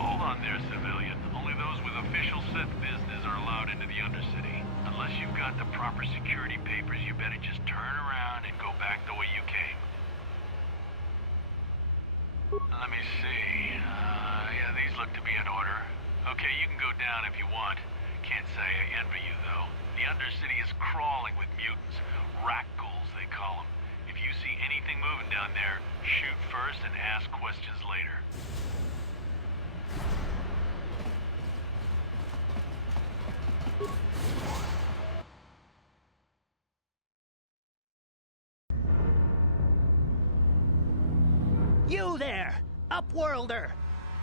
Hold on there, civilian. Only those with official set business are allowed into the Undercity. Unless you've got the proper security papers, you better just turn around and go back the way you came. Let me see. Yeah, these look to be in order. Okay, you can go down if you want. Can't say I envy you, though. The Undercity is crawling with mutants. Rat ghouls, they call them. If you see anything moving down there, shoot first and ask questions later. You there, Upworlder!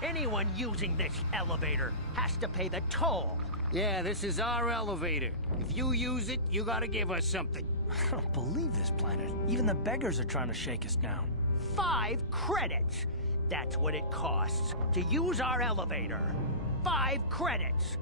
Anyone using this elevator has to pay the toll. Yeah, this is our elevator. If you use it, you gotta give us something. I don't believe this planet. Even the beggars are trying to shake us down. 5 credits! That's what it costs to use our elevator. 5 credits!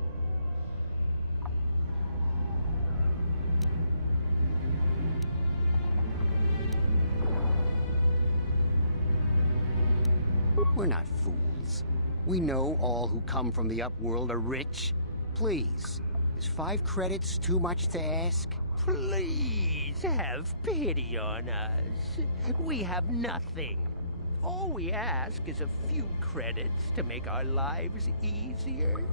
We're not fools. We know all who come from the Upworld are rich. Please, is 5 credits too much to ask? Please have pity on us. We have nothing. All we ask is a few credits to make our lives easier.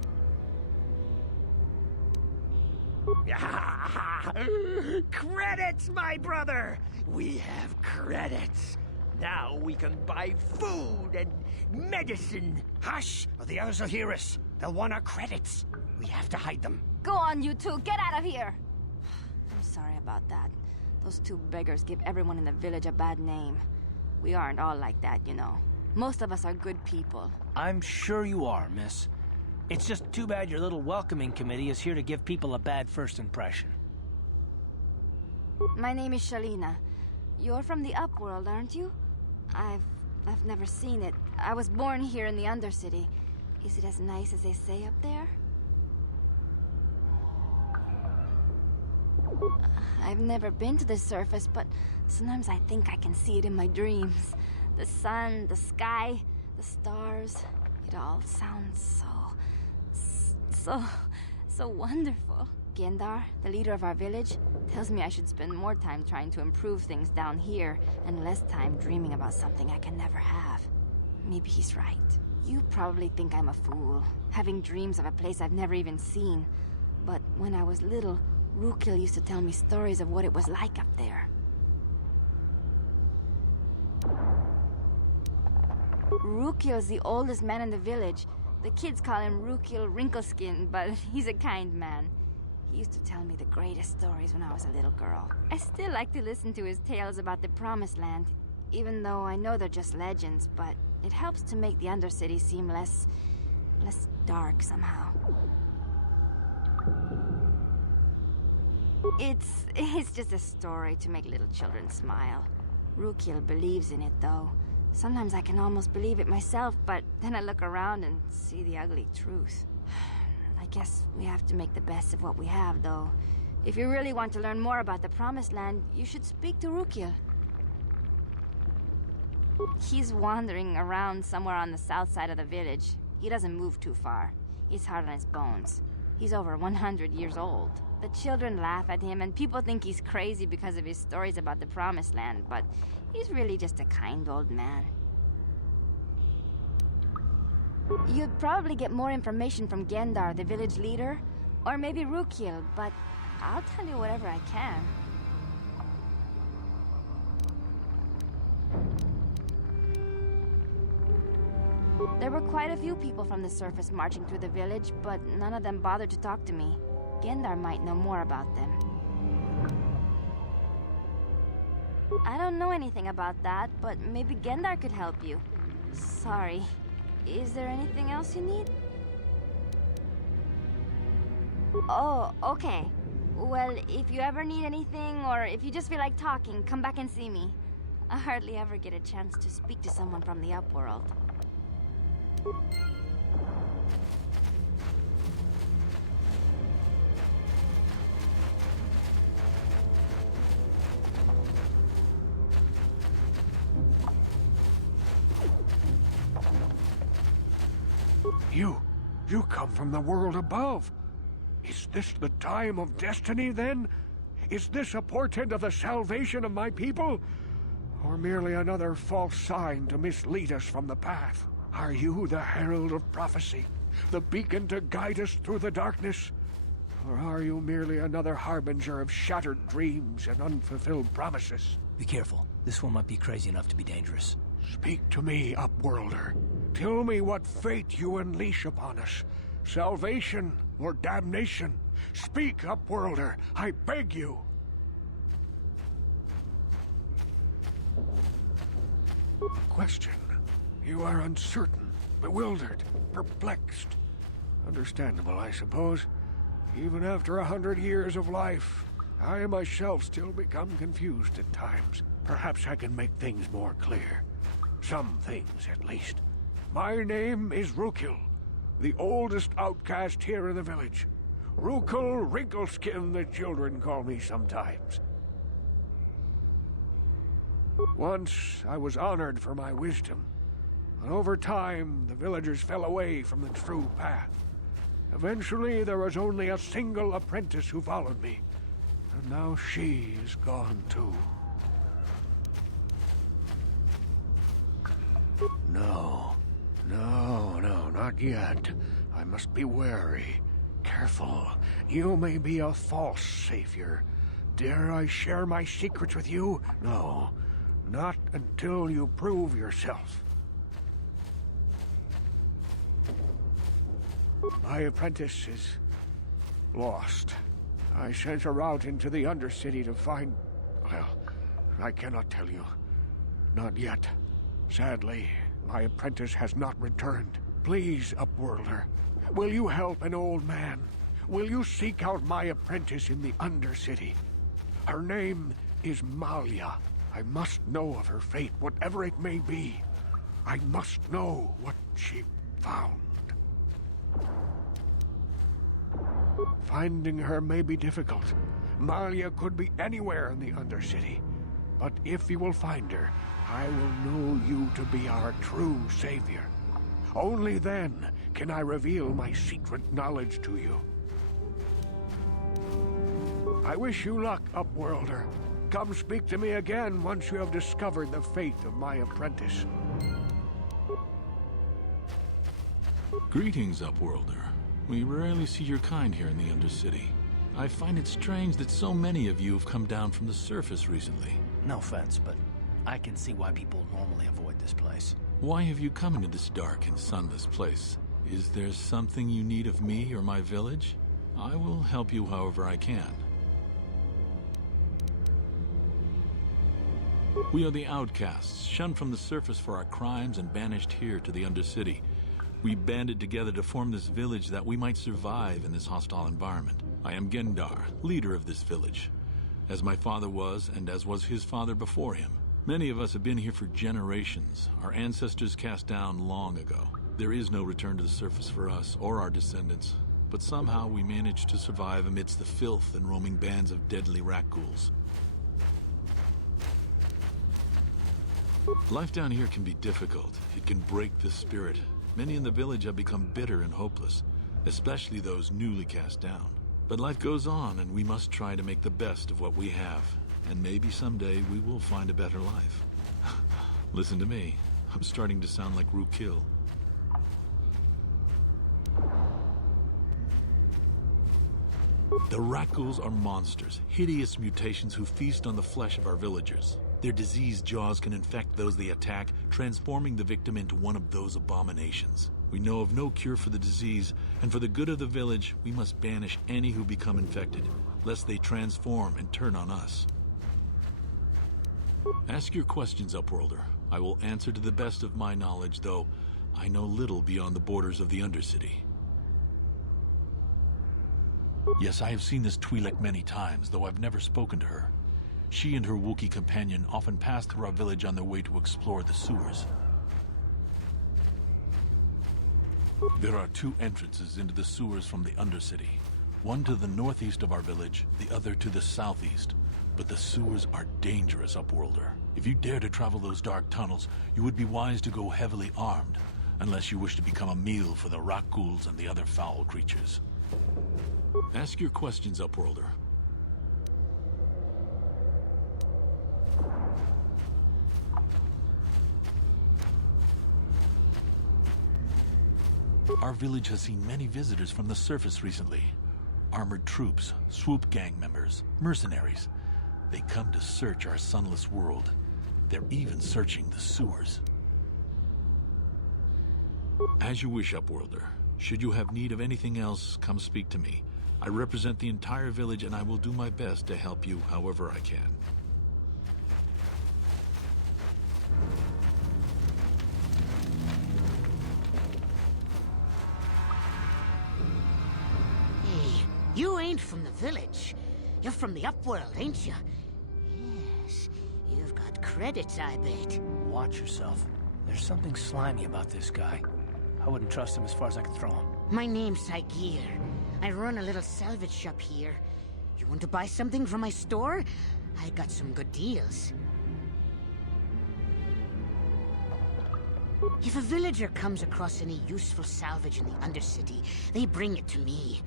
Credits, my brother! We have credits. Now we can buy food and medicine. Hush, or the others will hear us. They'll want our credits. We have to hide them. Go on, you two. Get out of here. I'm sorry about that. Those 2 beggars give everyone in the village a bad name. We aren't all like that, you know. Most of us are good people. I'm sure you are, miss. It's just too bad your little welcoming committee is here to give people a bad first impression. My name is Shalina. You're from the Upworld, aren't you? I've never seen it. I was born here in the Undercity. Is it as nice as they say up there? I've never been to the surface, but sometimes I think I can see it in my dreams. The sun, the sky, the stars. It all sounds so wonderful. Gendar, the leader of our village, tells me I should spend more time trying to improve things down here and less time dreaming about something I can never have. Maybe he's right. You probably think I'm a fool, having dreams of a place I've never even seen. But when I was little, Rukil used to tell me stories of what it was like up there. Rukil's the oldest man in the village. The kids call him Rukil Wrinkleskin, but he's a kind man. He used to tell me the greatest stories when I was a little girl. I still like to listen to his tales about the Promised Land, even though I know they're just legends, but it helps to make the Undercity seem less dark somehow. It's just a story to make little children smile. Rukil believes in it, though. Sometimes I can almost believe it myself, but then I look around and see the ugly truth. I guess we have to make the best of what we have, though. If you really want to learn more about the Promised Land, you should speak to Rukil. He's wandering around somewhere on the south side of the village. He doesn't move too far. He's hard on his bones. He's over 100 years old. The children laugh at him, and people think he's crazy because of his stories about the Promised Land, but he's really just a kind old man. You'd probably get more information from Gendar, the village leader, or maybe Rukil, but I'll tell you whatever I can. There were quite a few people from the surface marching through the village, but none of them bothered to talk to me. Gendar might know more about them. I don't know anything about that, but maybe Gendar could help you. Sorry. Is there anything else you need? Oh, okay. Well, if you ever need anything, or if you just feel like talking, come back and see me. I hardly ever get a chance to speak to someone from the Upworld. You come from the world above. Is this the time of destiny, then? Is this a portent of the salvation of my people? Or merely another false sign to mislead us from the path? Are you the herald of prophecy, the beacon to guide us through the darkness? Or are you merely another harbinger of shattered dreams and unfulfilled promises? Be careful. This one might be crazy enough to be dangerous. Speak to me, Upworlder. Tell me what fate you unleash upon us. Salvation or damnation? Speak, Upworlder, I beg you. Question. You are uncertain, bewildered, perplexed. Understandable, I suppose. Even after 100 years of life, I myself still become confused at times. Perhaps I can make things more clear. Some things, at least. My name is Rukil, the oldest outcast here in the village. Rukil Wrinkleskin, the children call me sometimes. Once, I was honored for my wisdom, but over time, the villagers fell away from the true path. Eventually, there was only a single apprentice who followed me, and now she is gone too. No, not yet. I must be wary, careful. You may be a false savior. Dare I share my secrets with you? No, not until you prove yourself. My apprentice is lost. I sent her out into the Undercity to find... Well, I cannot tell you. Not yet. Sadly, my apprentice has not returned. Please, Upworlder, will you help an old man? Will you seek out my apprentice in the Undercity? Her name is Malia. I must know of her fate, whatever it may be. I must know what she found. Finding her may be difficult. Malia could be anywhere in the Undercity. But if you will find her, I will know you to be our true savior. Only then can I reveal my secret knowledge to you. I wish you luck, Upworlder. Come speak to me again once you have discovered the fate of my apprentice. Greetings, Upworlder. We rarely see your kind here in the Undercity. I find it strange that so many of you have come down from the surface recently. No offense, but I can see why people normally avoid this place. Why have you come into this dark and sunless place? Is there something you need of me or my village? I will help you however I can. We are the outcasts, shunned from the surface for our crimes and banished here to the Undercity. We banded together to form this village that we might survive in this hostile environment. I am Gendar, leader of this village, as my father was and as was his father before him. Many of us have been here for generations, our ancestors cast down long ago. There is no return to the surface for us or our descendants, but somehow we managed to survive amidst the filth and roaming bands of deadly rat ghouls. Life down here can be difficult. It can break the spirit. Many in the village have become bitter and hopeless, especially those newly cast down. But life goes on, and we must try to make the best of what we have. And maybe someday we will find a better life. Listen to me. I'm starting to sound like Rookil. The Rakghouls are monsters, hideous mutations who feast on the flesh of our villagers. Their diseased jaws can infect those they attack, transforming the victim into one of those abominations. We know of no cure for the disease, and for the good of the village, we must banish any who become infected, lest they transform and turn on us. Ask your questions, Upworlder. I will answer to the best of my knowledge, though I know little beyond the borders of the Undercity. Yes, I have seen this Twi'lek many times, though I've never spoken to her. She and her Wookiee companion often pass through our village on their way to explore the sewers. There are two entrances into the sewers from the Undercity. One to the northeast of our village, the other to the southeast. But the sewers are dangerous, Upworlder. If you dare to travel those dark tunnels, you would be wise to go heavily armed, unless you wish to become a meal for the Rakghouls and the other foul creatures. Ask your questions, Upworlder. Our village has seen many visitors from the surface recently. Armored troops, swoop gang members, mercenaries. They come to search our sunless world. They're even searching the sewers. As you wish, Upworlder. Should you have need of anything else, come speak to me. I represent the entire village, and I will do my best to help you however I can. Hey, you ain't from the village. You're from the Upworld, ain't you? Yes, you've got credits, I bet. Watch yourself. There's something slimy about this guy. I wouldn't trust him as far as I could throw him. My name's Saigir. I run a little salvage shop here. You want to buy something from my store? I got some good deals. If a villager comes across any useful salvage in the Undercity, they bring it to me.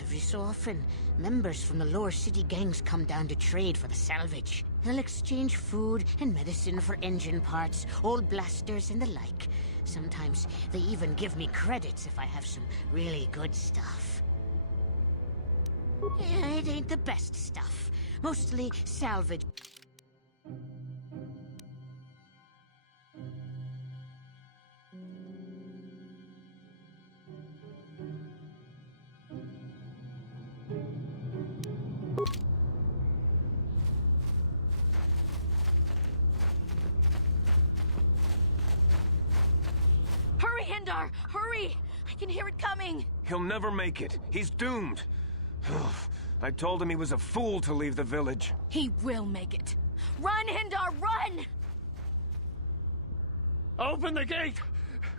Every so often, members from the lower city gangs come down to trade for the salvage. They'll exchange food and medicine for engine parts, old blasters and the like. Sometimes they even give me credits if I have some really good stuff. It ain't the best stuff. Mostly salvage. Hurry, Hindar! Hurry! I can hear it coming! He'll never make it. He's doomed. I told him he was a fool to leave the village. He will make it. Run, Hindar, run! Open the gate!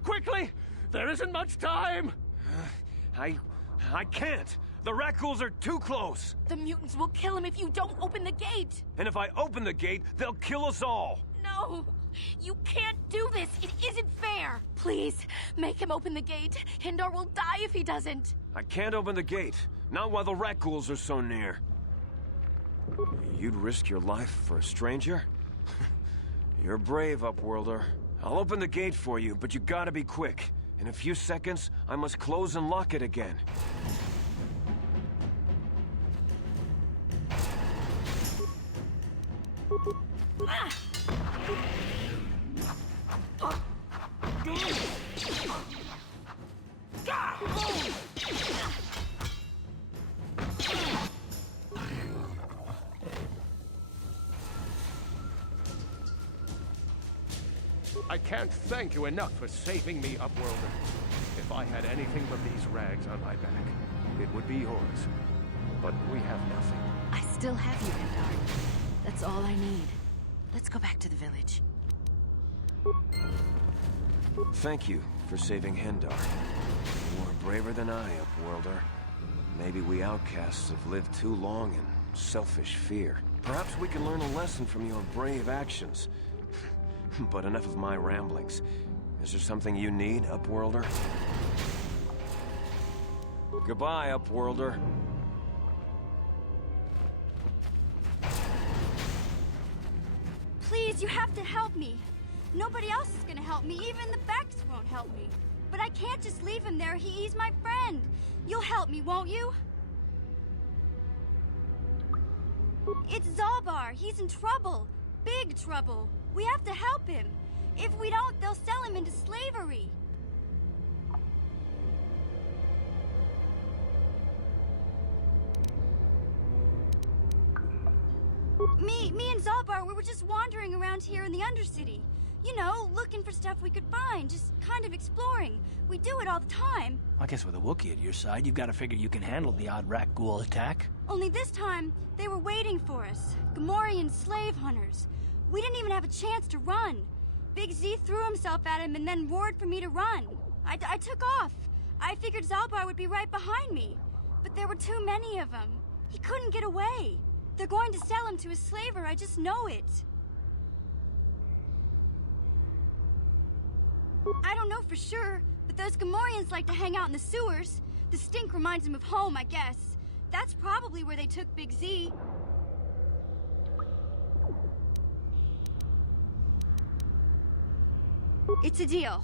Quickly! There isn't much time! I can't. The Rakghouls are too close. The mutants will kill him if you don't open the gate! And if I open the gate, they'll kill us all. No! You can't do this! It isn't fair! Please, make him open the gate. Hindar will die if he doesn't. I can't open the gate. Not while the Rakghouls are so near. You'd risk your life for a stranger? You're brave, Upworlder. I'll open the gate for you, but you gotta be quick. In a few seconds, I must close and lock it again. I can't thank you enough for saving me, Upworlder. If I had anything but these rags on my back, it would be yours. But we have nothing. I still have you, Hindar. That's all I need. Let's go back to the village. Thank you for saving Hindar. You are braver than I, Upworlder. Maybe we outcasts have lived too long in selfish fear. Perhaps we can learn a lesson from your brave actions. But enough of my ramblings. Is there something you need, Upworlder? Goodbye, Upworlder. Please, you have to help me. Nobody else is gonna help me. Even the Becks won't help me. But I can't just leave him there. He's my friend. You'll help me, won't you? It's Zalbar. He's in trouble. Big trouble. We have to help him. If we don't, they'll sell him into slavery. Me and Zalbar, we were just wandering around here in the Undercity. You know, looking for stuff we could find, just kind of exploring. We do it all the time. I guess with a Wookiee at your side, you've got to figure you can handle the odd rat ghoul attack. Only this time, they were waiting for us. Gamorrean slave hunters. We didn't even have a chance to run. Big Z threw himself at him and then roared for me to run. I took off. I figured Zalbar would be right behind me. But there were too many of them. He couldn't get away. They're going to sell him to a slaver, I just know it. I don't know for sure, but those Gamorreans like to hang out in the sewers. The stink reminds them of home, I guess. That's probably where they took Big Z. It's a deal.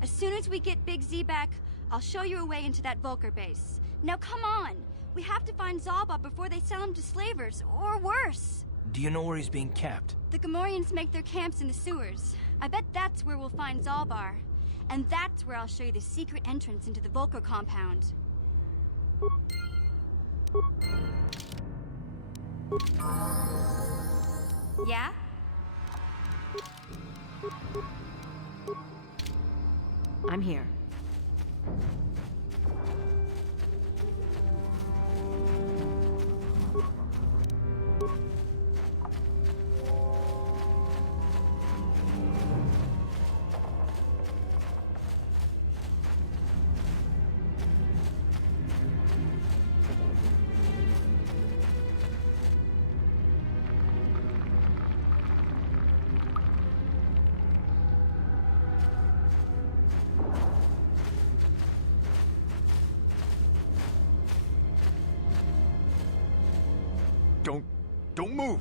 As soon as we get Big Z back, I'll show you a way into that Vulcar base. Now come on! We have to find Zalba before they sell him to slavers, or worse. Do you know where he's being kept? The Gamorreans make their camps in the sewers. I bet that's where we'll find Zalbar. And that's where I'll show you the secret entrance into the Vulcar compound. Yeah? I'm here. Don't move!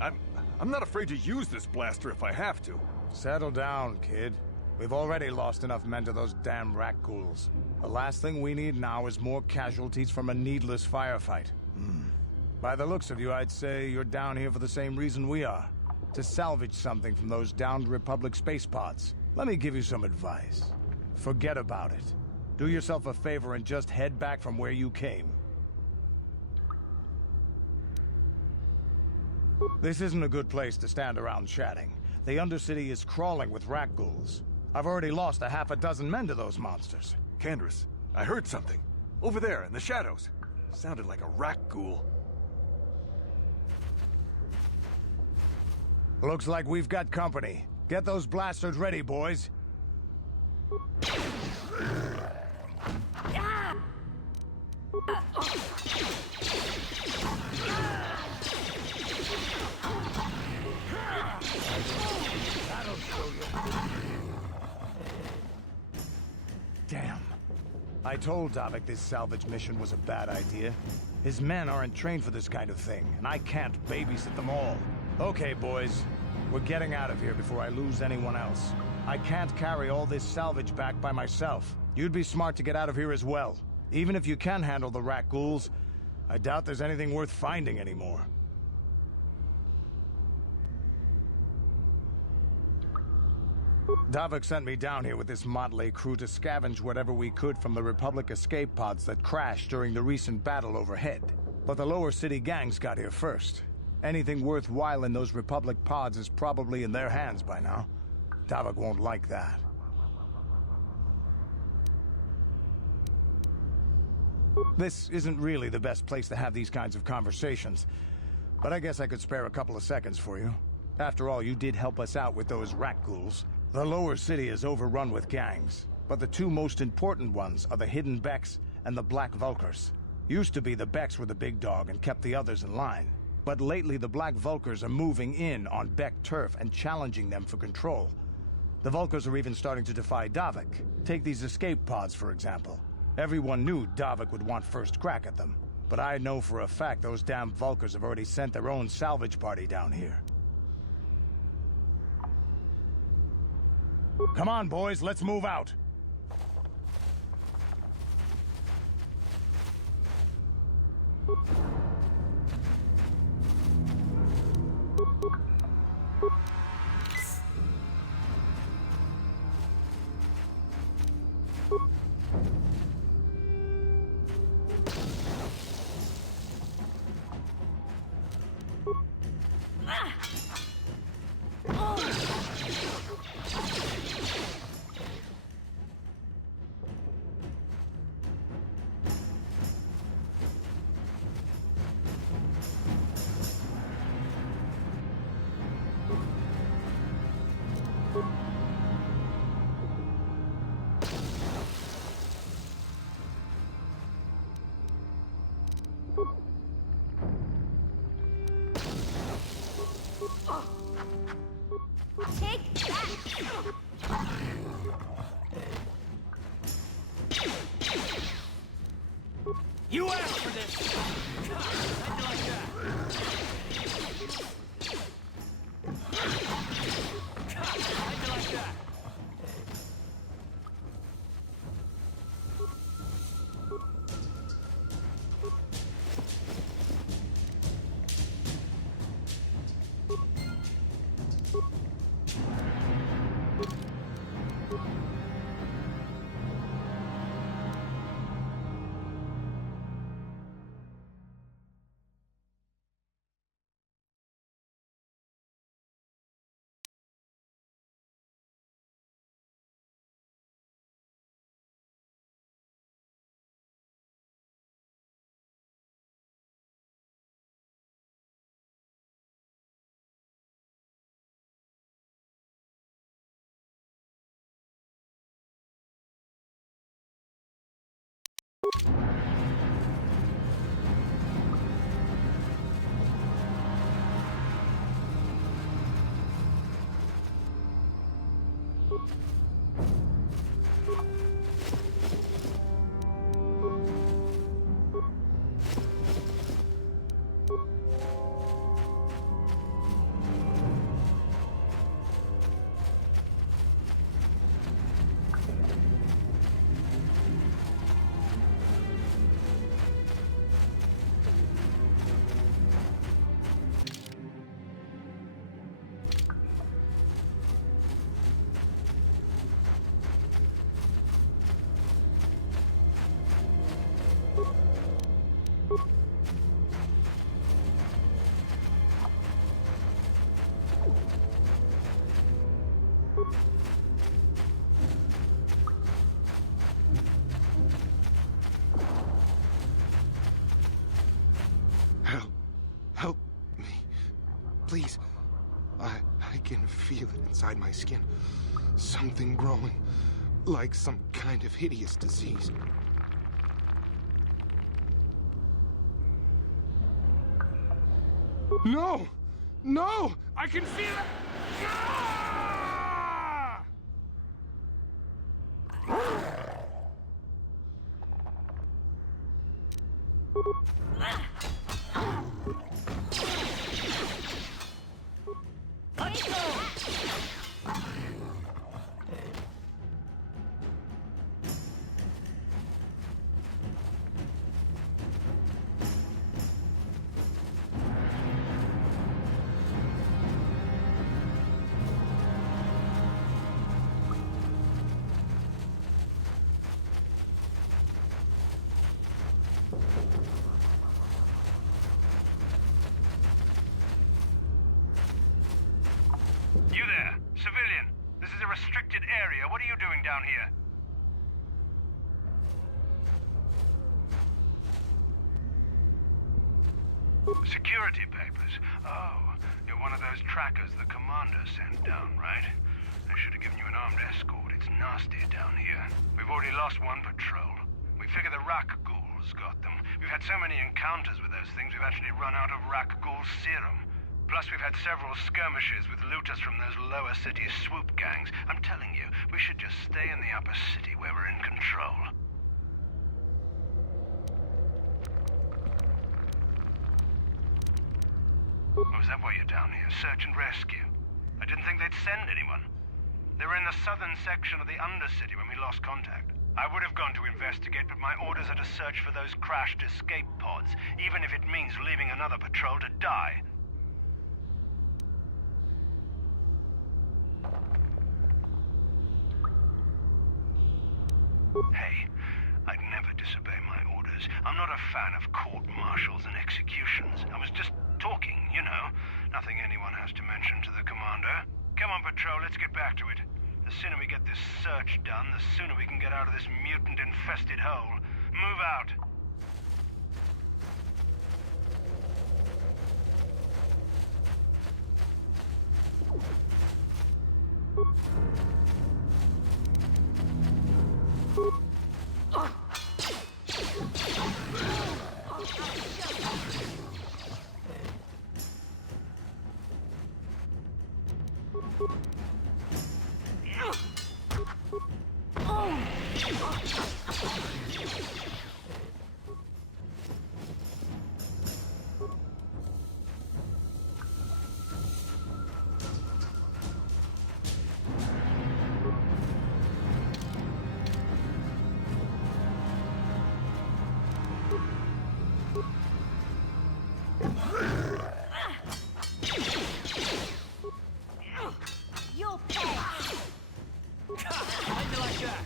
I'm not afraid to use this blaster if I have to. Settle down, kid. We've already lost enough men to those damn rat ghouls. The last thing we need now is more casualties from a needless firefight. By the looks of you, I'd say you're down here for the same reason we are. To salvage something from those downed Republic space pods. Let me give you some advice. Forget about it. Do yourself a favor and just head back from where you came. This isn't a good place to stand around chatting. The Undercity is crawling with rat ghouls. I've already lost a half a dozen men to those monsters. Candace, I heard something. Over there, in the shadows. Sounded like a rat ghoul. Looks like we've got company. Get those blasters ready, boys. Damn. I told Davik this salvage mission was a bad idea. His men aren't trained for this kind of thing, and I can't babysit them all. Okay, boys. We're getting out of here before I lose anyone else. I can't carry all this salvage back by myself. You'd be smart to get out of here as well. Even if you can handle the rat ghouls, I doubt there's anything worth finding anymore. Davik sent me down here with this motley crew to scavenge whatever we could from the Republic escape pods that crashed during the recent battle overhead. But the lower city gangs got here first. Anything worthwhile in those Republic pods is probably in their hands by now. Davik won't like that. This isn't really the best place to have these kinds of conversations, but I guess I could spare a couple of seconds for you. After all, you did help us out with those rat ghouls. The lower city is overrun with gangs, but the two most important ones are the hidden Becks and the Black Vulcars. Used to be the Becks were the big dog and kept the others in line. But lately the Black Vulkars are moving in on Beck turf and challenging them for control. The Vulkars are even starting to defy Davik. Take these escape pods, for example. Everyone knew Davik would want first crack at them. But I know for a fact those damn Vulkars have already sent their own salvage party down here. Come on, boys, let's move out. Take that! You asked for this! God, how'd you like that? God, how'd you like that? Help me. Please. I can feel it inside my skin. Something growing. Like some kind of hideous disease. No! No! I can feel it! Ah! You there, civilian. This is a restricted area. What are you doing down here? Security papers. Oh, you're one of those trackers the commander sent down, right? I should have given you an armed escort. It's nasty down here. We've already lost one patrol. We figure the rock ghouls Rakghouls got them. We've had so many encounters with those things, we've actually run out of Rakghoul serum. Plus, we've had several skirmishes with looters from those lower city swoop gangs. I'm telling you, we should just stay in the upper city where we're in control. Oh, is that why you're down here? Search and rescue? I didn't think they'd send anyone. They were in the southern section of the Undercity when we lost contact. I would have gone to investigate, but my orders are to search for those crashed escape pods, even if it means leaving another patrol to die. Hey, I'd never disobey my orders. I'm not a fan of court-martials and executions. I was just talking, you know. Nothing anyone has to mention to the commander. Come on, Patrol, let's get back to it. The sooner we get this search done, the sooner we can get out of this mutant-infested hole. Move out. You'll pay! How'd you like that?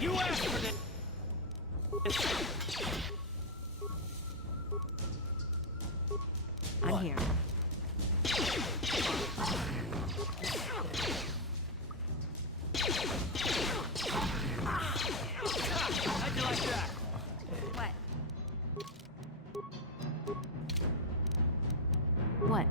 You asked for it! I'm here. How'd you like that? What? What?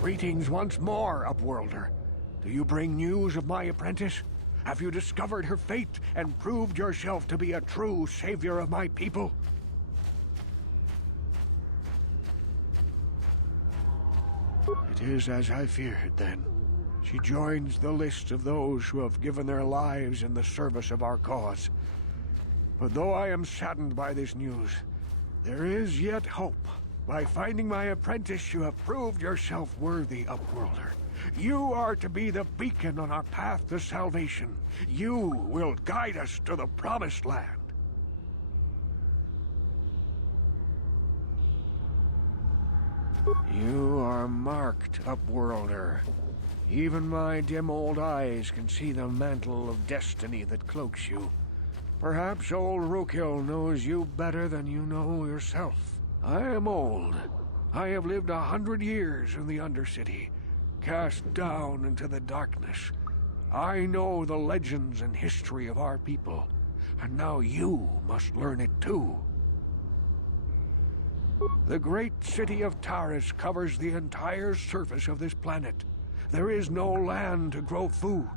Greetings once more, Upworlder. Do you bring news of my apprentice? Have you discovered her fate and proved yourself to be a true savior of my people? It is as I feared, then. She joins the list of those who have given their lives in the service of our cause. But though I am saddened by this news, there is yet hope. By finding my apprentice, you have proved yourself worthy, Upworlder. You are to be the beacon on our path to salvation. You will guide us to the Promised Land. You are marked, Upworlder. Even my dim old eyes can see the mantle of destiny that cloaks you. Perhaps old Rookhill knows you better than you know yourself. I am old. I have lived 100 years in the Undercity, cast down into the darkness. I know the legends and history of our people, and now you must learn it too. The great city of Taris covers the entire surface of this planet. There is no land to grow food.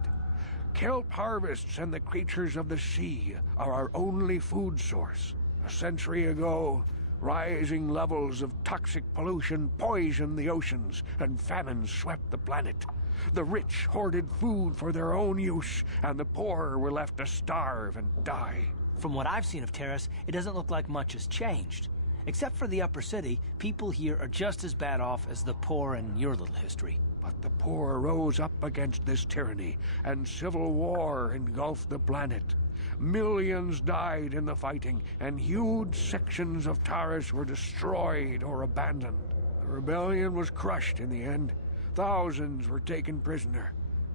Kelp harvests and the creatures of the sea are our only food source. A century ago, rising levels of toxic pollution poisoned the oceans, and famine swept the planet. The rich hoarded food for their own use, and the poor were left to starve and die. From what I've seen of Terrace, it doesn't look like much has changed. Except for the upper city, people here are just as bad off as the poor in your little history. But the poor rose up against this tyranny, and civil war engulfed the planet. Millions died in the fighting, and huge sections of Taris were destroyed or abandoned. The rebellion was crushed in the end. Thousands were taken prisoner.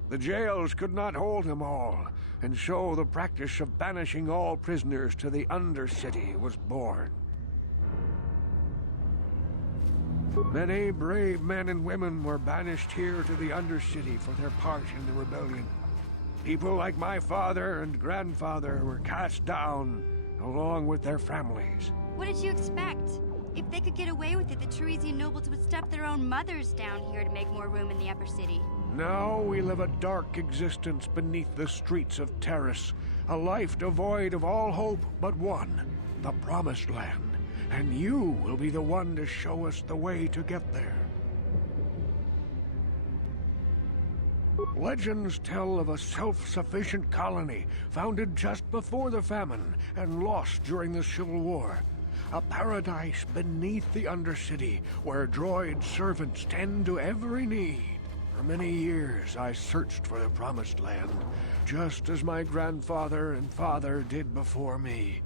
The jails could not hold them all, and so the practice of banishing all prisoners to the Undercity was born. Many brave men and women were banished here to the Undercity for their part in the rebellion. People like my father and grandfather were cast down, along with their families. What did you expect? If they could get away with it, the Teresian nobles would stuff their own mothers down here to make more room in the upper city. Now we live a dark existence beneath the streets of Terrace, a life devoid of all hope but one, the Promised Land. And you will be the one to show us the way to get there. Legends tell of a self-sufficient colony founded just before the famine and lost during the Civil War. A paradise beneath the Undercity where droid servants tend to every need. For many years I searched for the Promised Land, just as my grandfather and father did before me.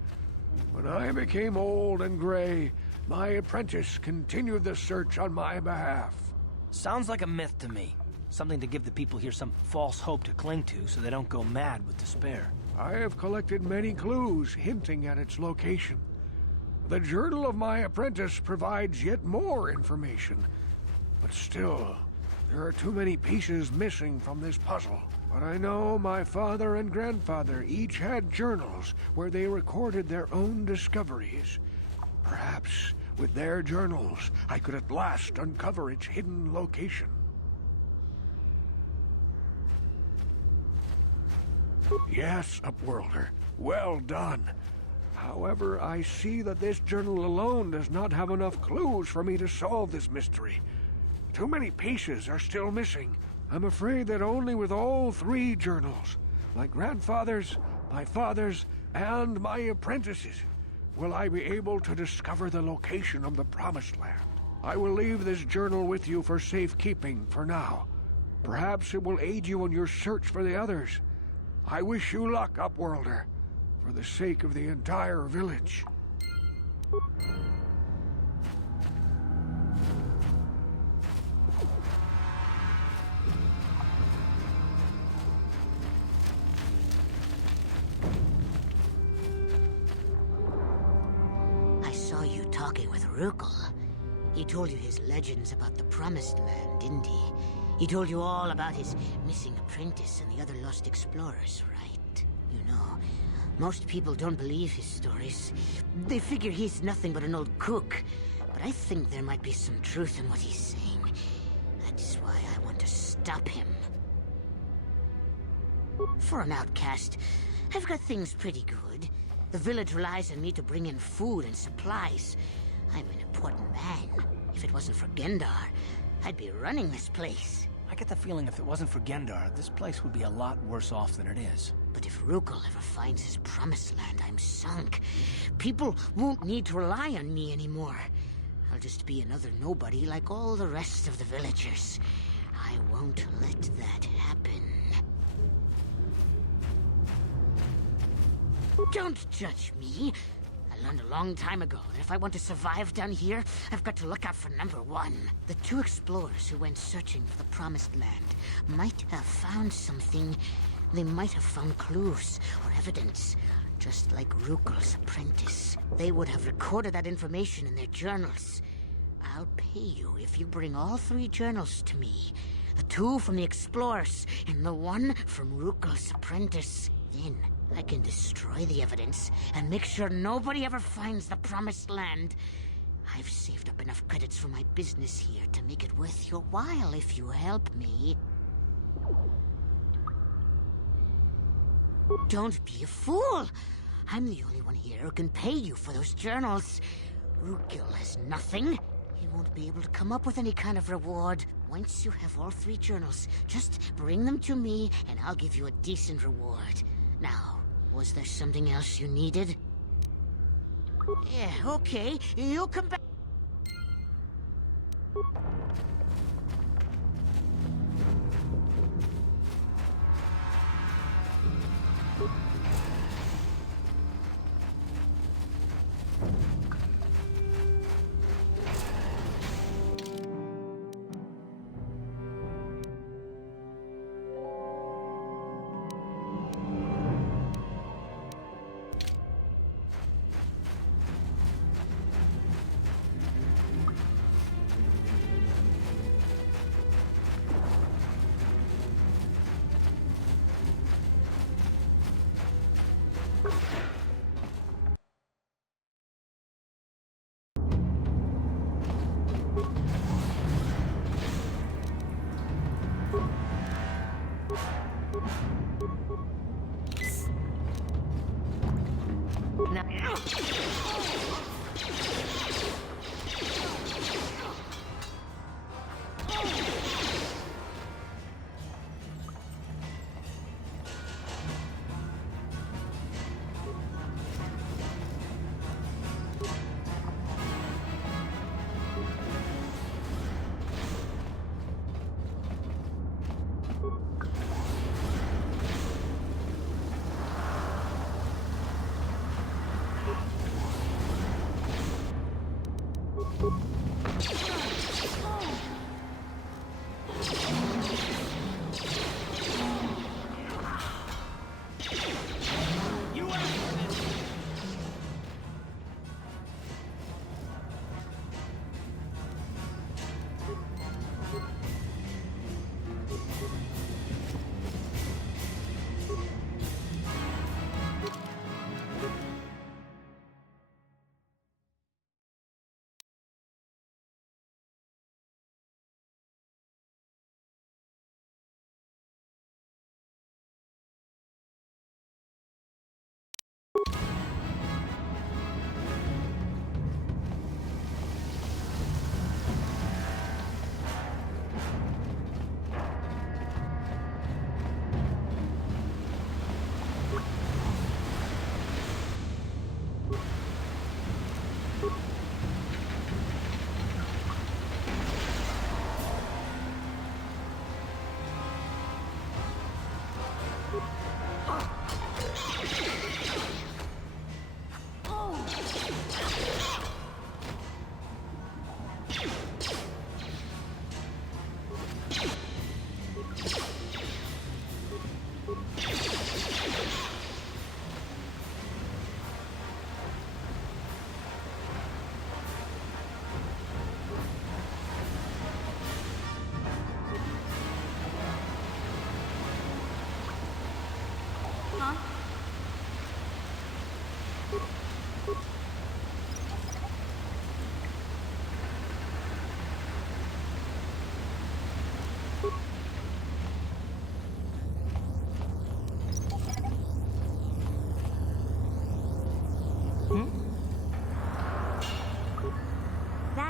When I became old and gray, my apprentice continued the search on my behalf. Sounds like a myth to me. Something to give the people here some false hope to cling to so they don't go mad with despair. I have collected many clues hinting at its location. The journal of my apprentice provides yet more information. But still, there are too many pieces missing from this puzzle. But I know my father and grandfather each had journals where they recorded their own discoveries. Perhaps with their journals, I could at last uncover its hidden location. Yes, Upworlder. Well done. However, I see that this journal alone does not have enough clues for me to solve this mystery. Too many pieces are still missing. I'm afraid that only with all three journals, my grandfather's, my father's, and my apprentice's, will I be able to discover the location of the Promised Land. I will leave this journal with you for safekeeping for now. Perhaps it will aid you in your search for the others. I wish you luck, Upworlder, for the sake of the entire village. I saw you talking with Rukel. He told you his legends about the Promised Land, didn't he? He told you all about his missing apprentice and the other lost explorers, right? You know, most people don't believe his stories. They figure he's nothing but an old cook. But I think there might be some truth in what he's saying. That's why I want to stop him. For an outcast, I've got things pretty good. The village relies on me to bring in food and supplies. I'm an important man. If it wasn't for Gendar, I'd be running this place. I get the feeling if it wasn't for Gendar, this place would be a lot worse off than it is. But if Rukel ever finds his Promised Land, I'm sunk. People won't need to rely on me anymore. I'll just be another nobody like all the rest of the villagers. I won't let that happen. Don't judge me. I learned a long time ago that if I want to survive down here, I've got to look out for number one. The two explorers who went searching for the Promised Land might have found something. They might have found clues or evidence, just like Rukel's apprentice. They would have recorded that information in their journals. I'll pay you if you bring all three journals to me. The two from the explorers and the one from Rukel's apprentice. Then I can destroy the evidence and make sure nobody ever finds the Promised Land. I've saved up enough credits for my business here to make it worth your while if you help me. Don't be a fool! I'm the only one here who can pay you for those journals. Rukil has nothing. He won't be able to come up with any kind of reward. Once you have all 3 journals, just bring them to me and I'll give you a decent reward. Now, was there something else you needed? Yeah, okay. You'll come back.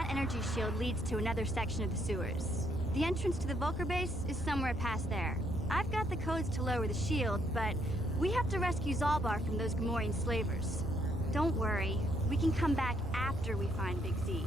Energy shield leads to another section of the sewers. The entrance to the Vulcar base is somewhere past there. I've got the codes to lower the shield, but we have to rescue Zalbar from those Gamorrean slavers. Don't worry, we can come back after we find Big Z.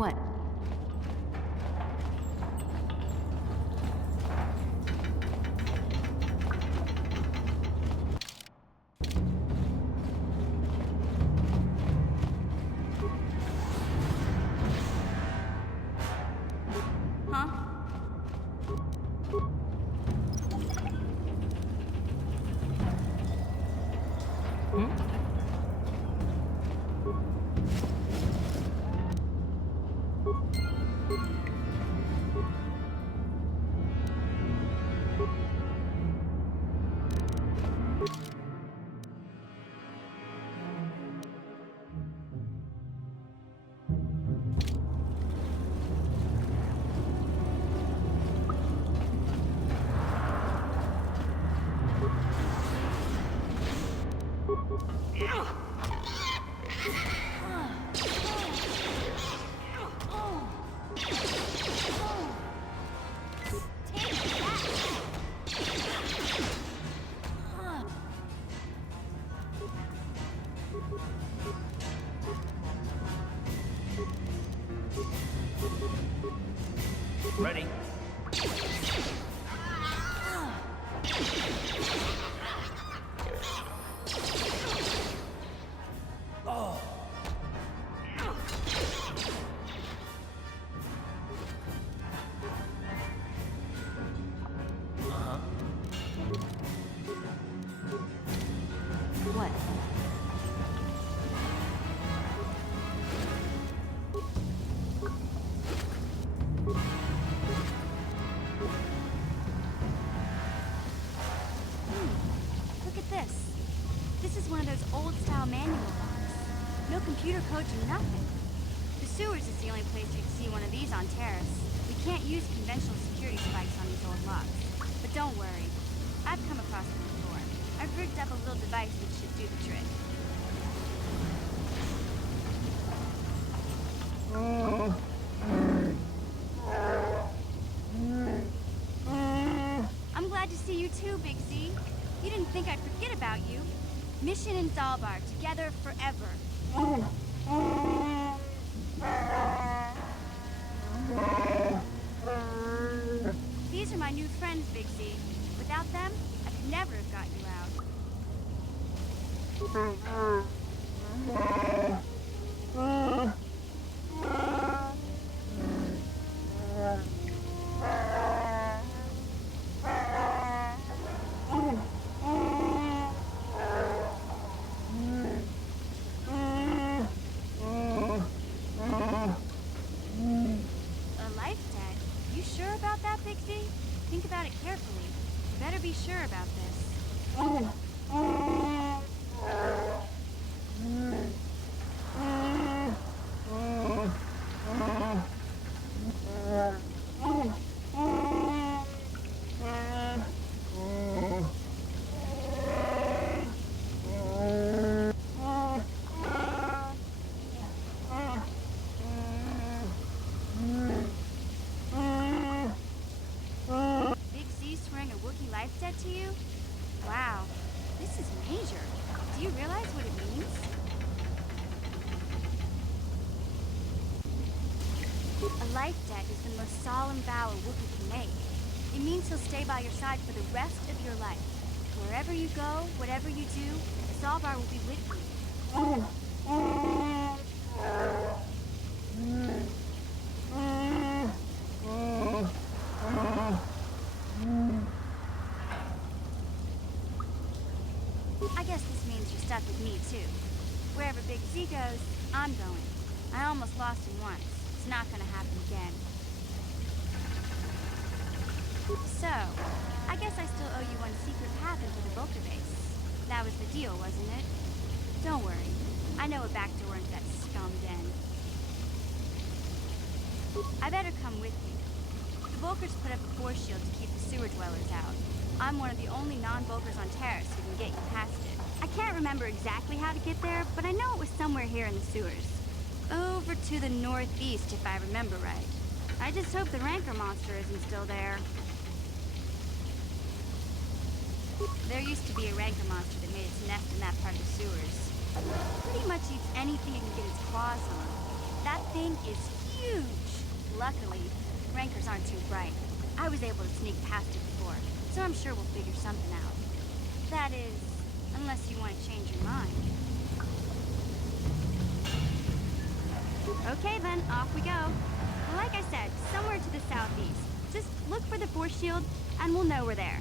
What? Huh? Ready? Oh. What? Look at this. This is one of those old-style manual locks. No computer code or nothing. The sewers is the only place you'd see one of these on Terrace. We can't use conventional security spikes on these old locks. But don't worry. I've come across them before. I've rigged up a little device which should do the trick. I'm glad to see you too, Big Z. You didn't think I'd forget about you. Mission and Zalbar, together forever. These are my new friends, Big Z. Without them, I could never have got you out. A life debt? You sure about that, Big Z? Think about it carefully. You better be sure about this. Big Z swearing a Wookiee life debt to you? Wow, this is major. Do you realize what it means? A life debt is the most solemn vow a Wookiee can make. It means he'll stay by your side for the rest of your life. Wherever you go, whatever you do, Zalbar will be with you. I guess this means you're stuck with me, too. Wherever Big Z goes, I'm going. I almost lost him once. It's not gonna happen again. So, I guess I still owe you one secret path into the Vulcan base. That was the deal, wasn't it? Don't worry. I know a back door into that scum den. I better come with you. The Vulkars put up a force shield to keep the sewer dwellers out. I'm one of the only non-Vulkars on Terrace who can get you past it. I can't remember exactly how to get there, but I know it was somewhere here in the sewers. Over to the northeast, if I remember right. I just hope the Rancor monster isn't still there. There used to be a Rancor monster that made its nest in that part of the sewers. Pretty much eats anything it can get its claws on. That thing is huge. Luckily, rankers aren't too bright. I was able to sneak past it before, so I'm sure we'll figure something out. That is, unless you want to change your mind. Okay then, off we go. Like I said, somewhere to the southeast. Just look for the force shield, and we'll know we're there.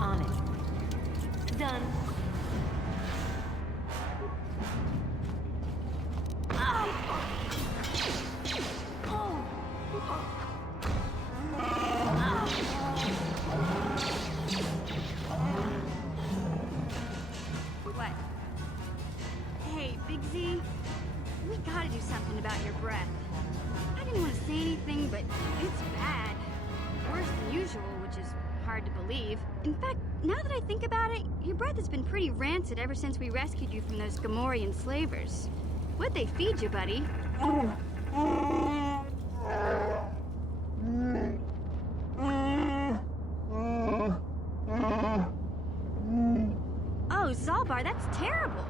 On it. Done. What? Hey, Big Z, we gotta do something about your breath. I didn't want to say anything, but it's bad. Worse than usual, which is hard to believe. In fact, now that I think about it, your breath has been pretty rancid ever since we rescued you from those Gamorrean slavers. What'd they feed you, buddy? Oh, Zalbar, that's terrible.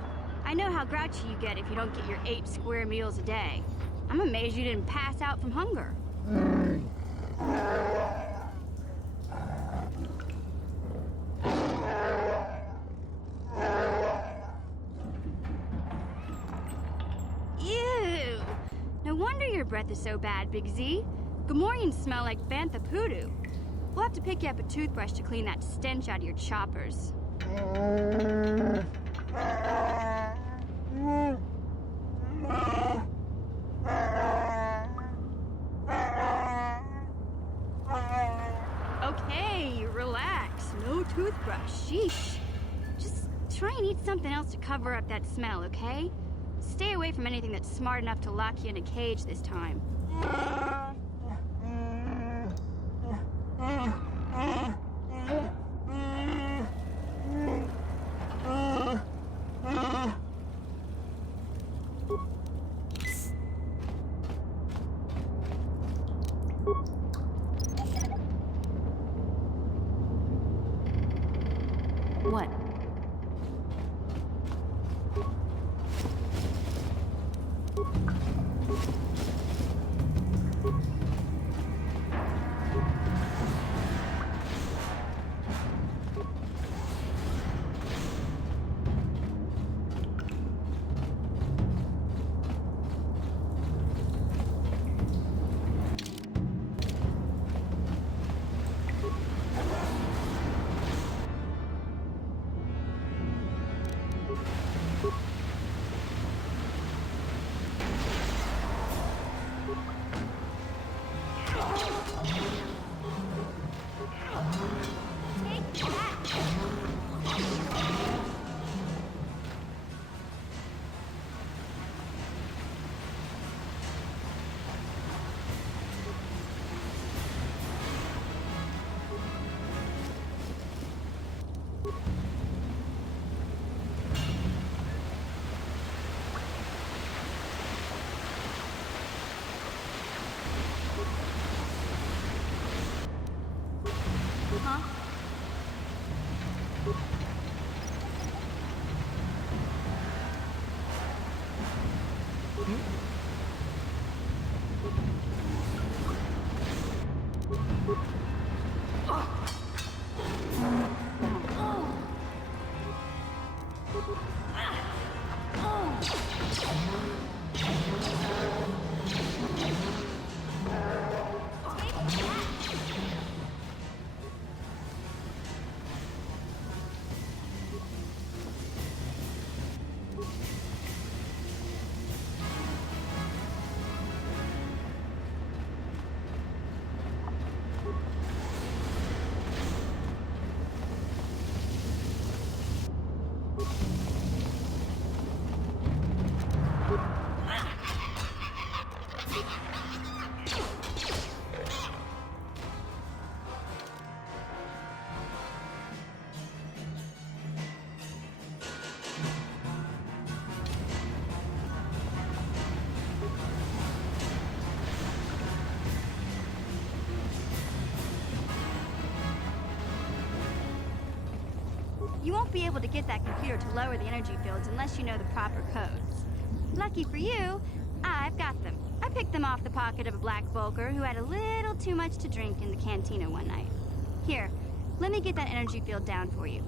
I know how grouchy you get if you don't get your 8 square meals a day. I'm amazed you didn't pass out from hunger. Ew! No wonder your breath is so bad, Big Z. Gamorreans smell like bantha poodoo. We'll have to pick you up a toothbrush to clean that stench out of your choppers. Okay, relax. No toothbrush. Sheesh. Just try and eat something else to cover up that smell, okay? Stay away from anything that's smart enough to lock you in a cage this time. What? You won't be able to get that computer to lower the energy fields unless you know the proper codes. Lucky for you, I've got them. I picked them off the pocket of a black Volker who had a little too much to drink in the cantina one night. Here, let me get that energy field down for you.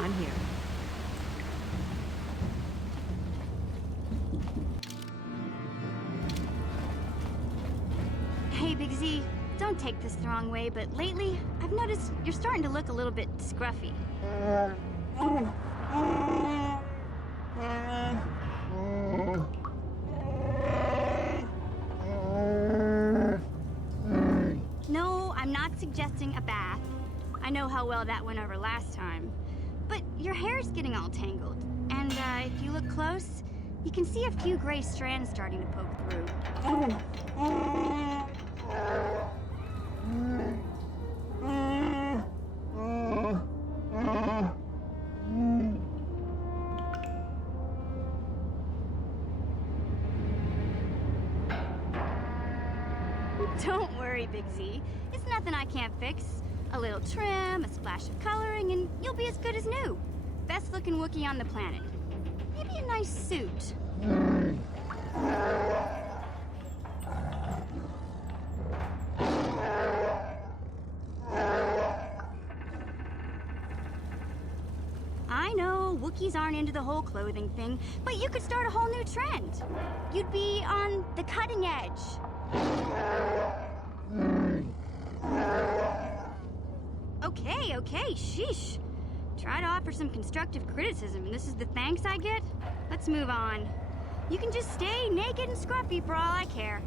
I'm here. Hey, Big Z, don't take this the wrong way, but lately, I've noticed you're starting to look a little bit scruffy. No, I'm not suggesting a bath. I know how well that went over last time. But your hair's getting all tangled. And if you look close, you can see a few gray strands starting to poke through. Don't worry, Big Z. It's nothing I can't fix. A little trim, a splash of coloring, and you'll be as good as new. looking Wookiee on the planet. Maybe a nice suit. I know, Wookiees aren't into the whole clothing thing, but you could start a whole new trend. You'd be on the cutting edge. Okay, sheesh. Try to offer some constructive criticism, and this is the thanks I get? Let's move on. You can just stay naked and scruffy for all I care.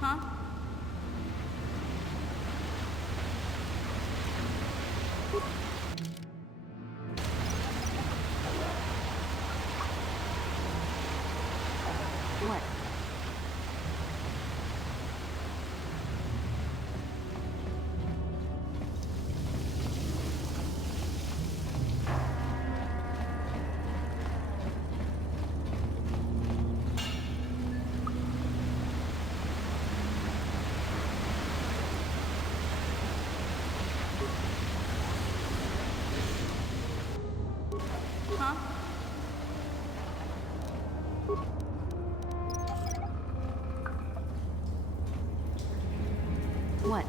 Huh? What? Huh? What?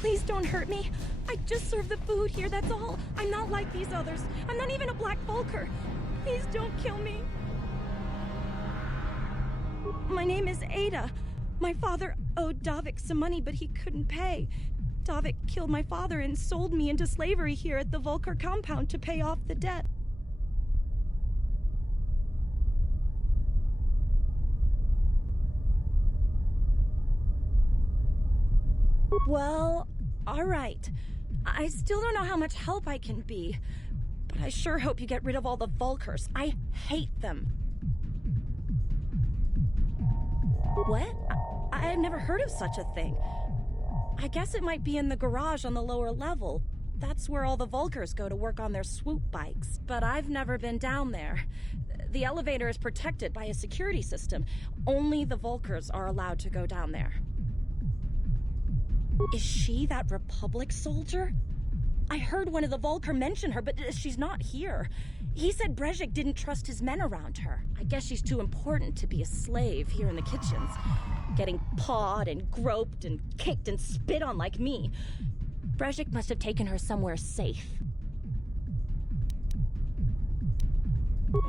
Please don't hurt me. I just serve the food here, that's all. I'm not like these others. I'm not even a Black Vulker. Please don't kill me. My name is Ada. My father owed Davik some money, but he couldn't pay. Davik killed my father and sold me into slavery here at the Vulker compound to pay off the debt. Well, all right. I still don't know how much help I can be, but I sure hope you get rid of all the Vulkers. I hate them. What? I've never heard of such a thing. I guess it might be in the garage on the lower level. That's where all the Vulkers go to work on their swoop bikes. But I've never been down there. The elevator is protected by a security system. Only the Vulkers are allowed to go down there. Is she that Republic soldier? I heard one of the Vulker mention her, but she's not here. He said Brezhik didn't trust his men around her. I guess she's too important to be a slave here in the kitchens. Getting pawed and groped and kicked and spit on like me. Brezhik must have taken her somewhere safe.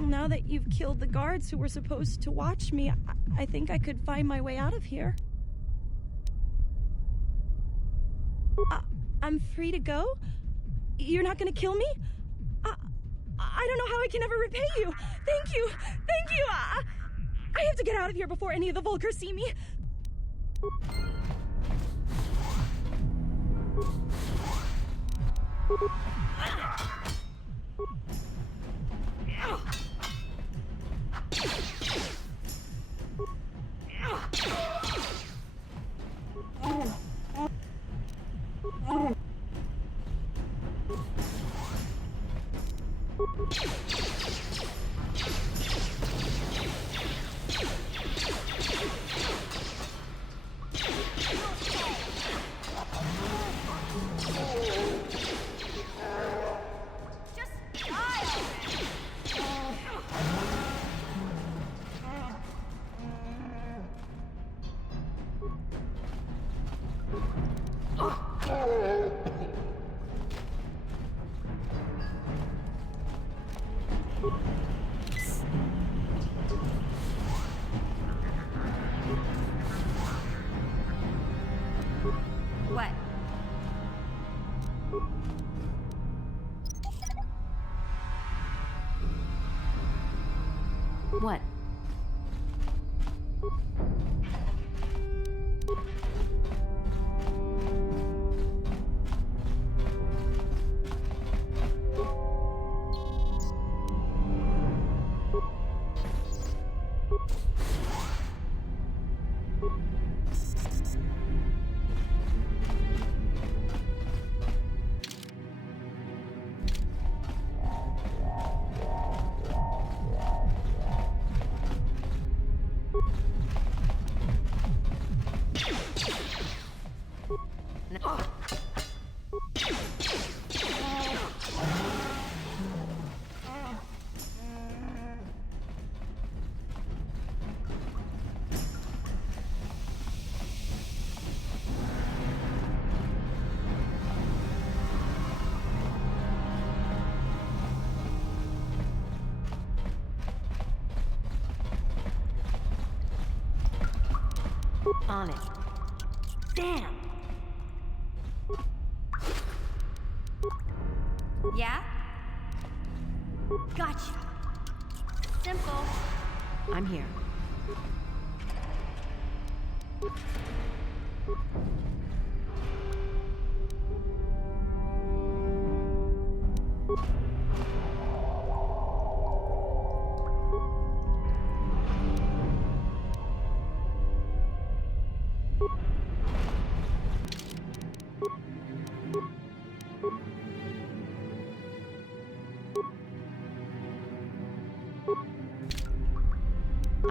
Now that you've killed the guards who were supposed to watch me, I think I could find my way out of here. I'm free to go? You're not gonna kill me? I don't know how I can ever repay you. Thank you. Thank you. I have to get out of here before any of the Vulkers see me. On it. Damn! Yeah? Gotcha. Simple. I'm here.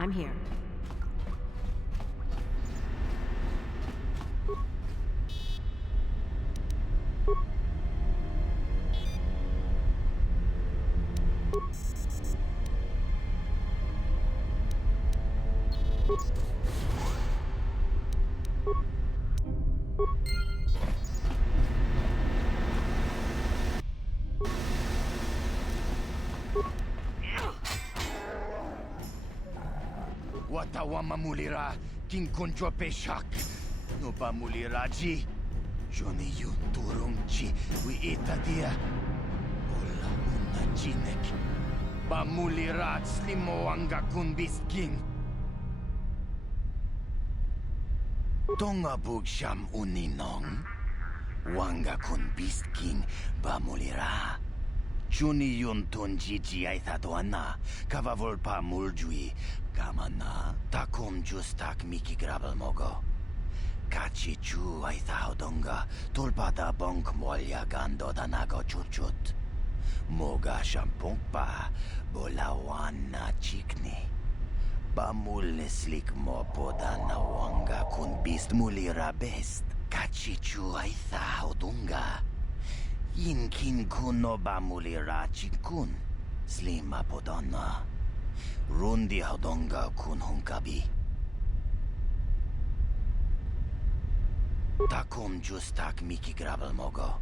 I'm here. Watawa mamulira king kunjo peshak. No ba muliraji. Johnny yun turungchi wi itadia. Ola una jinek. Ba mulirat slimo anga kun king. Tonga bugsham uninong. Wanga kun king ba mulira. Juni yun tunjiji ay thadwana. Kavavolpa muljui. Kamana, takum justak miki grabel mogo. Kachi chu ay thaudonga, tulpada bonk molya gando danago chuchut. Moga shampungpa, bolawan na chikni. Bamul neslik mo poda na wanga kun bist mulira best. Kachi chu ay thaudonga. Inkin kuno bamulira chikun, slima podona. Rundi hodonga kun hunkabi. Takum justak miki grabel mogo.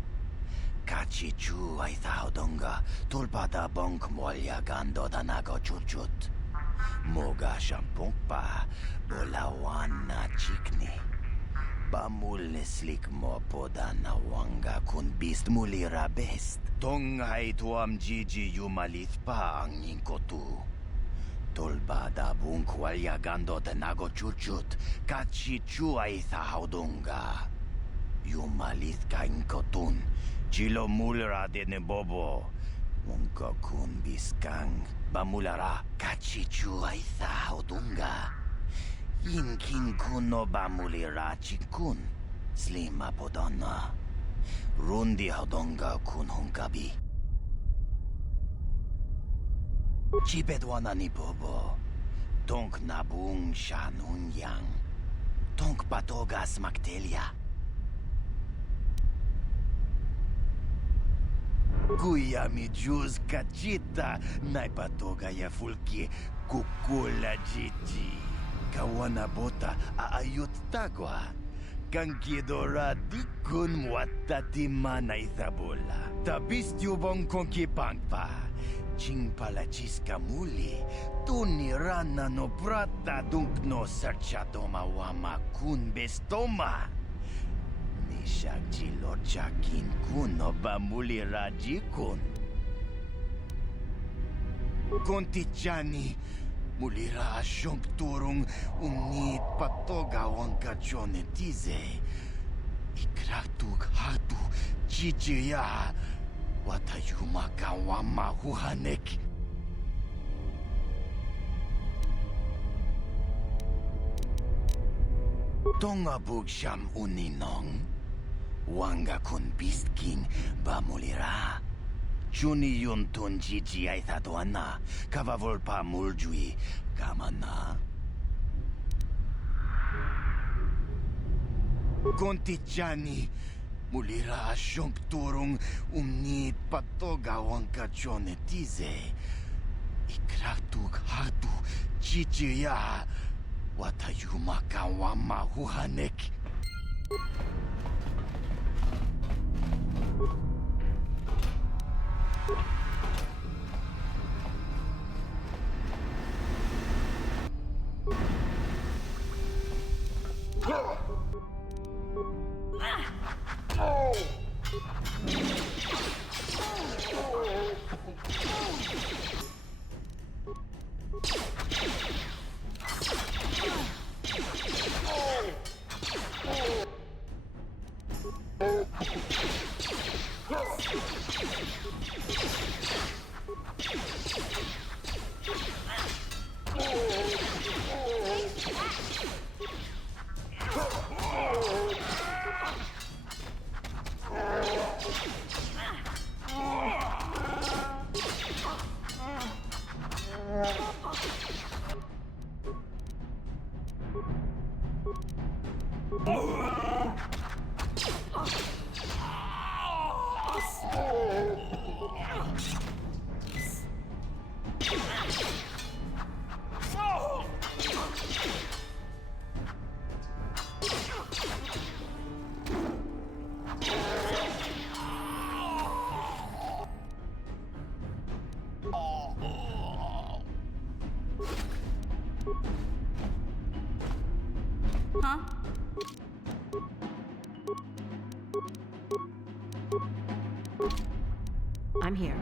Kachi chu ay hodonga tulpada bonk molya gando danago chuchut. Moga shampungpa bolawan na chikni. Bamul neslik mo poda na wanga kun bist mulira best. Tongay tuam jiji yumalit pa ang inkotu. Tolbada bunk walyagando tenago chuchut, kachi chuay thaudunga. Yumalit kain kotun, chilo mulra de nebobo. Unka kun biskang, bamulara, kachi chuay thaudunga. Inkin kuno bamulira chikun, slima podona. Rundi hodonga kun hunkabi. Chipedwana ni bobo. Tonk nabung shanun yang. Tonk patogas maktelia. Kuya mi juz kachita. Naipatoga ya fulki kukula jiji. Kawana bota aayot tagwa. Kankidora dikun mwatatima na ithabola. Tabistyo bong konki pangpa. Ching palachiska muli, tunirana no brata dunk no sarchadoma wama kun bestoma. Nishak chilo chakin kuno bamuli rajikun. Kontichani, mulira asyong turong unit patogawang kachonetize. Ikratug hatu chichiya watayuma kawama huhanek. Tonga bugsyam uninong wanga kun beast king bamulira. Juni yun tun chichi ay thatuana kavavol pa muljui kamana. Kontichani mulira asyong turong unit patogawang kachonetize. Ikratug hatu chichiya watayuma kawama huhanek. Huh? I'm here.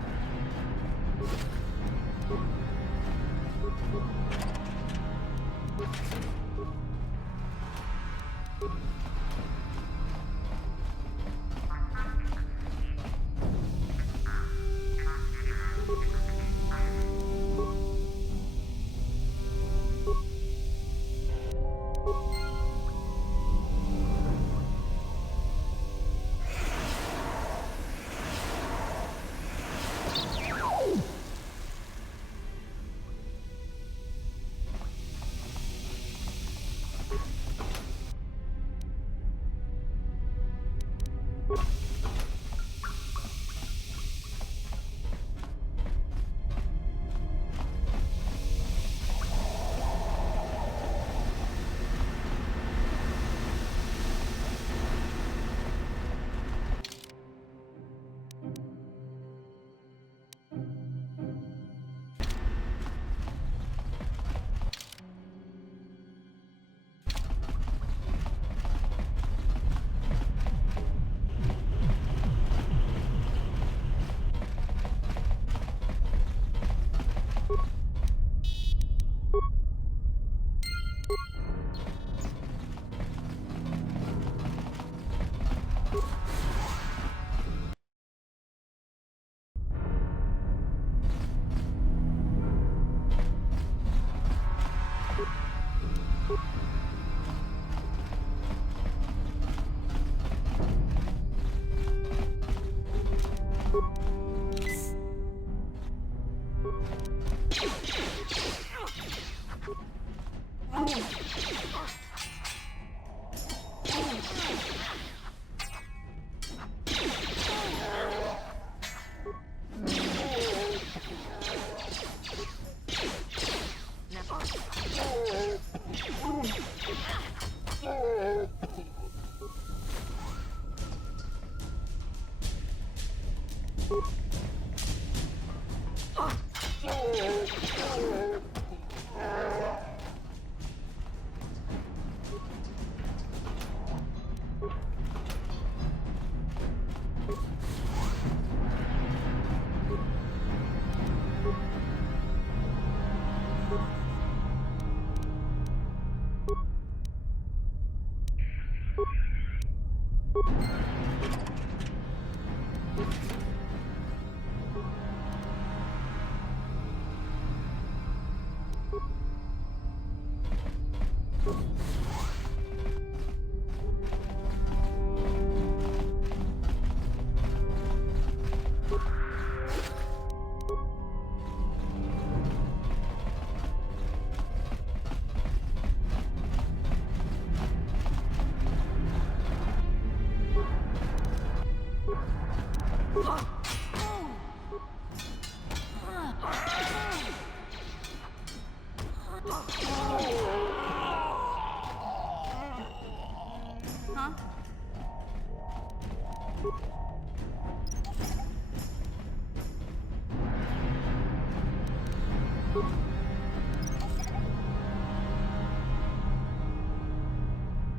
Huh?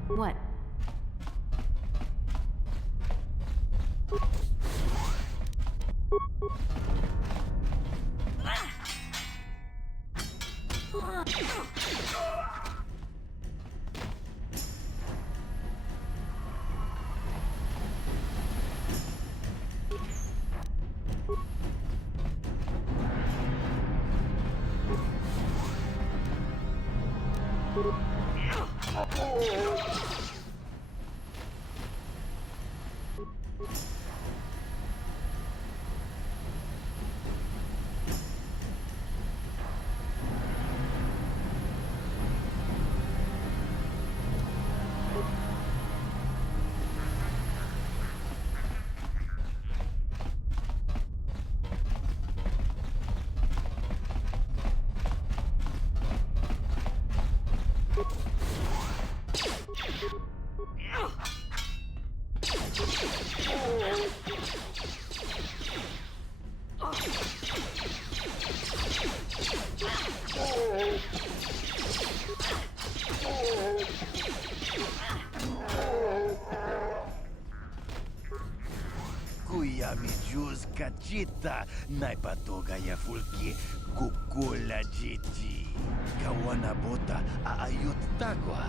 What? Kuya mi juz kachita, naipatoga ya fulki, kukula jiji. Kawana bota aayut tagwa.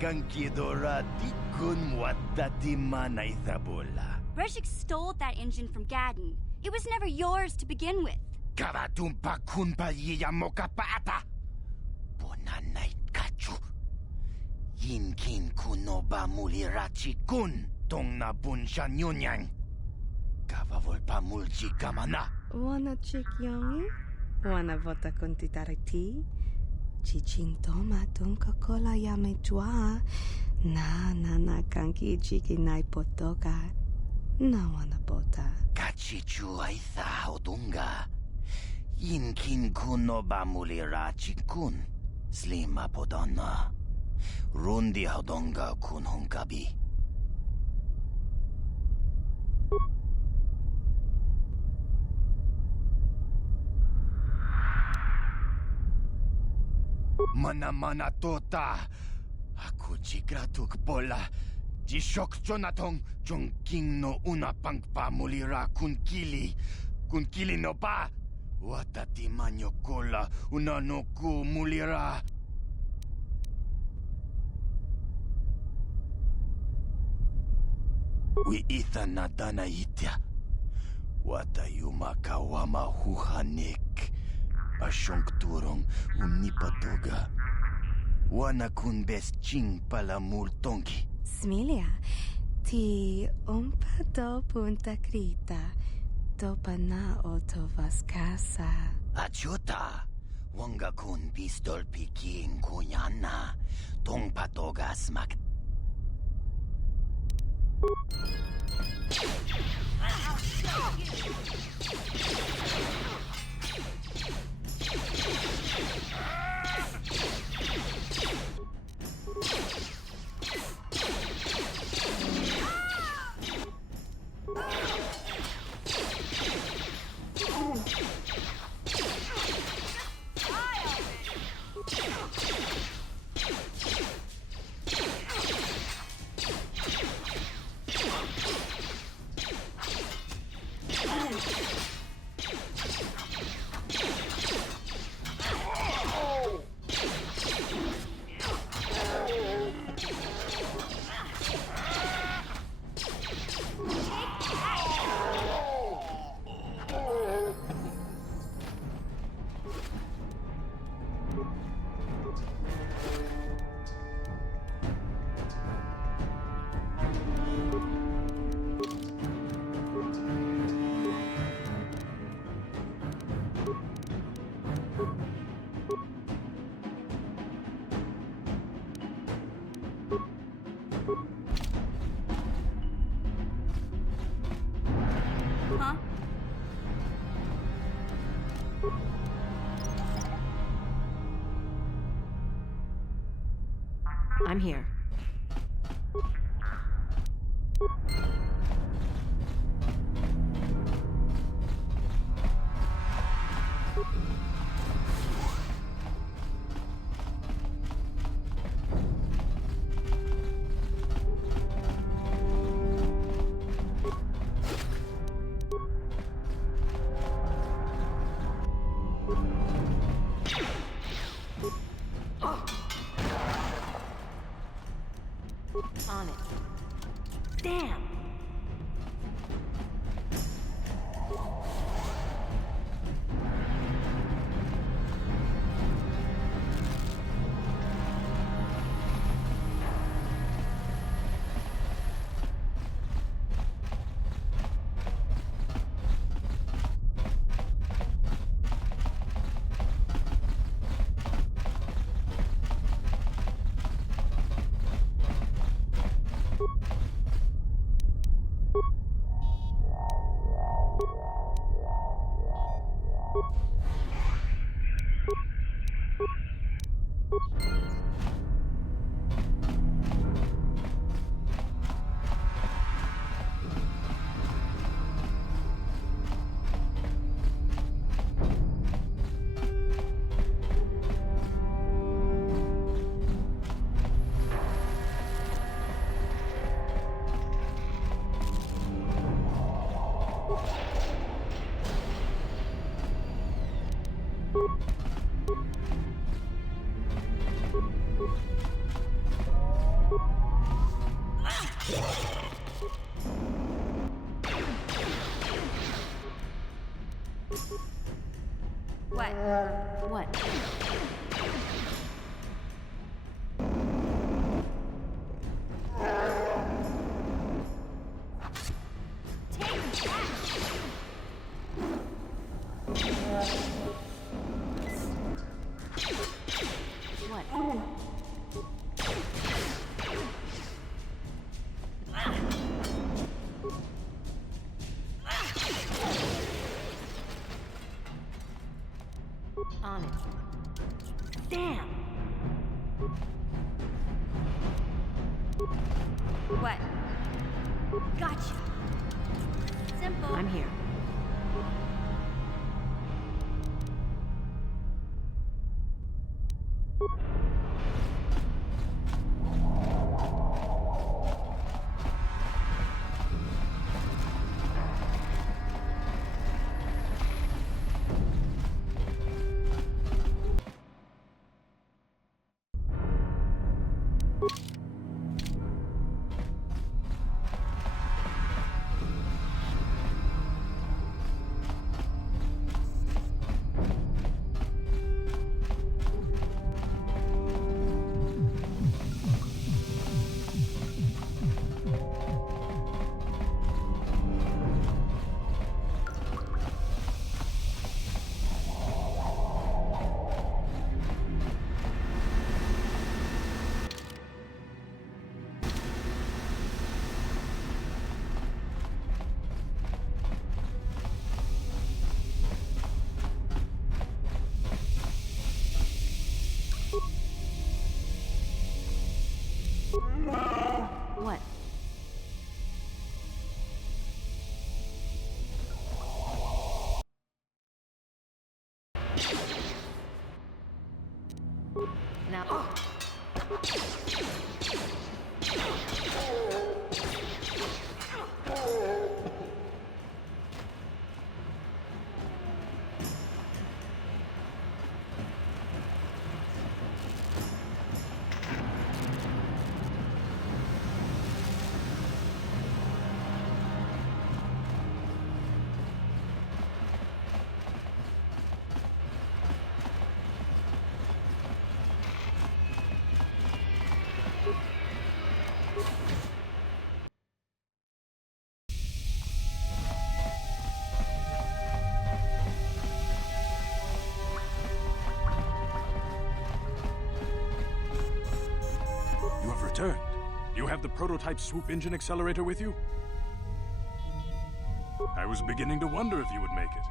Kankidora tikun watati manaithabola. Breshik stole that engine from Gadden. It was never yours to begin with. Karatumpa kunpa yiya mokapaapa. Bonanay kachu. Yinkin kunoba mulirachi kun. Tong na bunsha nyunyang. Kavavolpa mulchi kamana. Wanna chick yongi? Wanna vota kontitariti? Chichintoma tunka kola yame jua. Na kanki chiki nai potoka. Na wana bota. Kachichu aitha odunga. Yinkin kunoba mulirachi kun. Slima podonna. Rundi hodonga kun hunkabi. Mana tota. Aku jigratuk bola. Jishok Jonatong Jongking no una pangpa mulira kunkili. Kunkili no ba. Watati manyo kola una no ku mulira. Wi itha na dana itya. Wata yuma kawama huhanik. Asyong turong unipatoga. Wana kun best ching pala multongi. Smilia, ti umpa do punta krita. Topa na oto vaskasa. Achuta. Wanga kun pistol piking kunyana. Tong patoga smak. Huh? I'm here. On it. Damn! What? What? On it. Damn! What? Gotcha. Simple. I'm here. What? Now. You have returned. You have the prototype swoop engine accelerator with you? I was beginning to wonder if you would make it.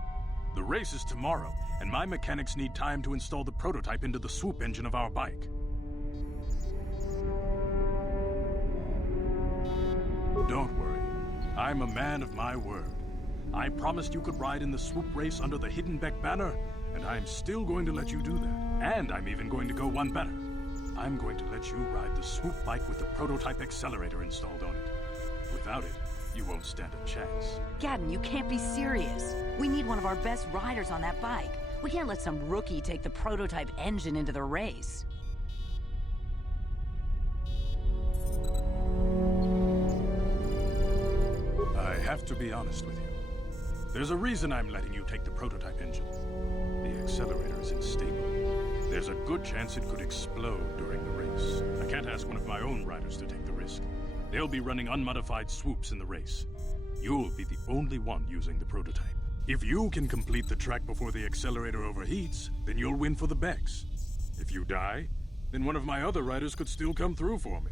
The race is tomorrow, and my mechanics need time to install the prototype into the swoop engine of our bike. Don't worry. I'm a man of my word. I promised you could ride in the swoop race under the Hiddenbeck banner, and I'm still going to let you do that. And I'm even going to go one better. I'm going to let you ride the swoop bike with the prototype accelerator installed on it. Without it, you won't stand a chance. Gadden, you can't be serious. We need one of our best riders on that bike. We can't let some rookie take the prototype engine into the race. I have to be honest with you. There's a reason I'm letting you take the prototype engine. The accelerator is unstable. There's a good chance it could explode during the race. I can't ask one of my own riders to take the risk. They'll be running unmodified swoops in the race. You'll be the only one using the prototype. If you can complete the track before the accelerator overheats, then you'll win for the Becks. If you die, then one of my other riders could still come through for me.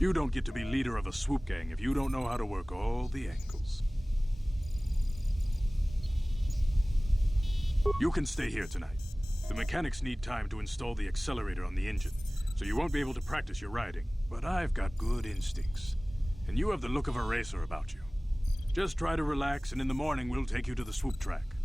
You don't get to be leader of a swoop gang if you don't know how to work all the angles. You can stay here tonight. The mechanics need time to install the accelerator on the engine, so you won't be able to practice your riding. But I've got good instincts, and you have the look of a racer about you. Just try to relax, and in the morning we'll take you to the swoop track.